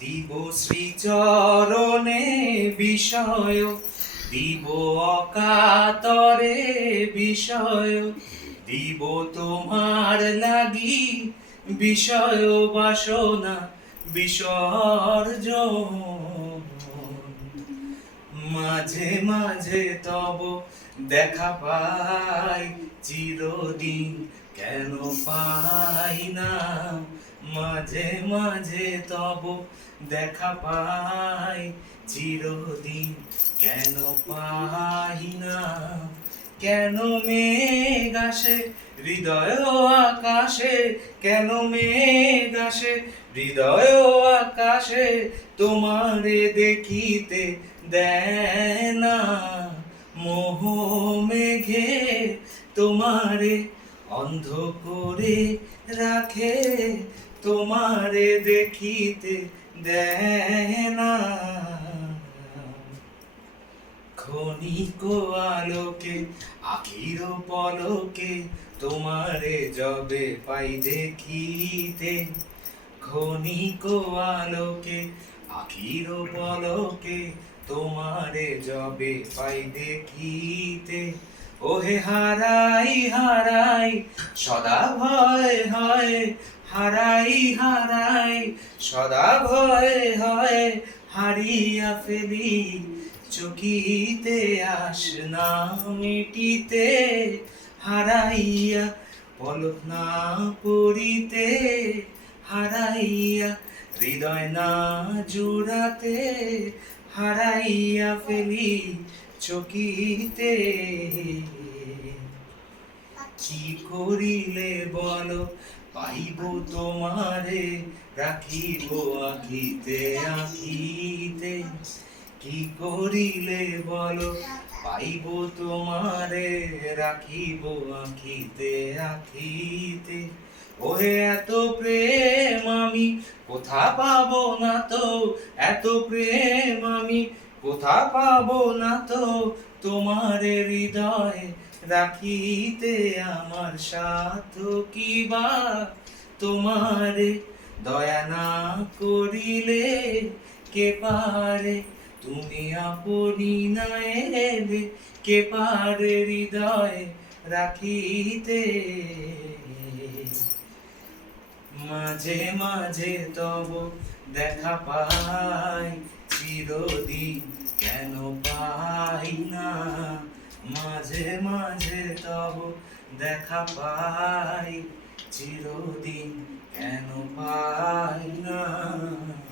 দিব শ্রীচরণে বিষয়, দিব অকাতরে বিষয়, দিব তোমার লাগি বিষয় বাসনা বিসর্জন। মাঝে মাঝে তব দেখা পাই চিরদিন কেন পাই না, মাঝে মাঝে তব দেখা পাই চিরদিন কেন পাই না। কেন মেঘ আসে হৃদয় আকাশে, কেন মেঘ আসে হৃদয় আকাশে, তোমারে দেখিতে দেয় না। মোহ মেঘে তোমারে অন্ধ করে রাখে, তোমারে দেখিতে দেয় না। ক্ষণিক আলোকে আখির পলকে তোমারে যবে পাই দেখিতে, ক্ষণিক আলোকে আখির পলকে তোমারে যবে পাই দেখিতে। ওহে হারাই হারাই সদা ভয় হয়, হারাই হারাই সদা ভয় হয়, হারিয়া ফেলি চকিতে আস না মিটিতে, হারাইয়া পলক না পড়িতে, হারাইয়া হৃদয় না জুড়াতে, হারাইয়া ফেলি চকিতে। কি করিলে বলো পাইব তোমারে, রাখিব আখিতে আখিতে। কি করিলে বলো পাইব তোমারে, রাখিব আখিতে আখিতে। ওহে এত প্রেম আমি কোথা পাবো না তো, এত প্রেম আমি কোথা পাবো না তো, তোমারে হৃদয় রাখিতে আমার সাধ্য কি বা। তোমারে দয়া না করিলে কে পারে, তুমি আপনি না এলে কে পারে হৃদয় রাখিতে। মাঝে মাঝে তব দেখা পাই চিরদিন কেন পাই না, মাঝে মাঝে তব দেখা পাই চিরদিন কেন পাই না।